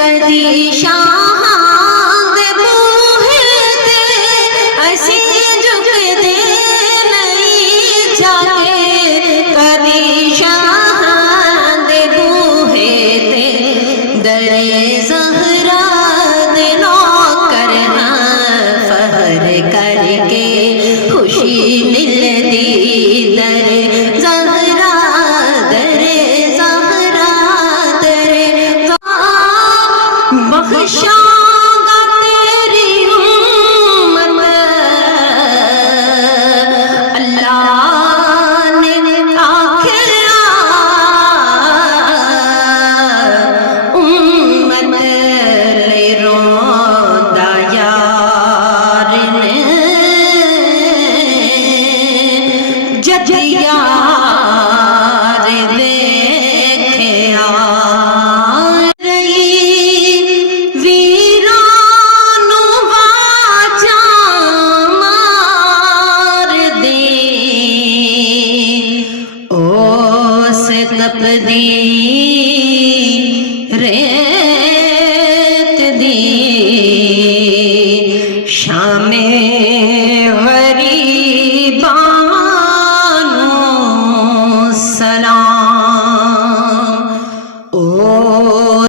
کدی شاہاں دے بوہے تے اسی جھک دے نہیں جاگے کدی شاہاں دے بوہے تے در زہرا دے نوکر ہاں فخر کر کے خوشی ملدی در زہرا بخشاں گا تیری امت اللہ نے آخر امت لے روندا یار نے جد یار دیکھیا تپدی رے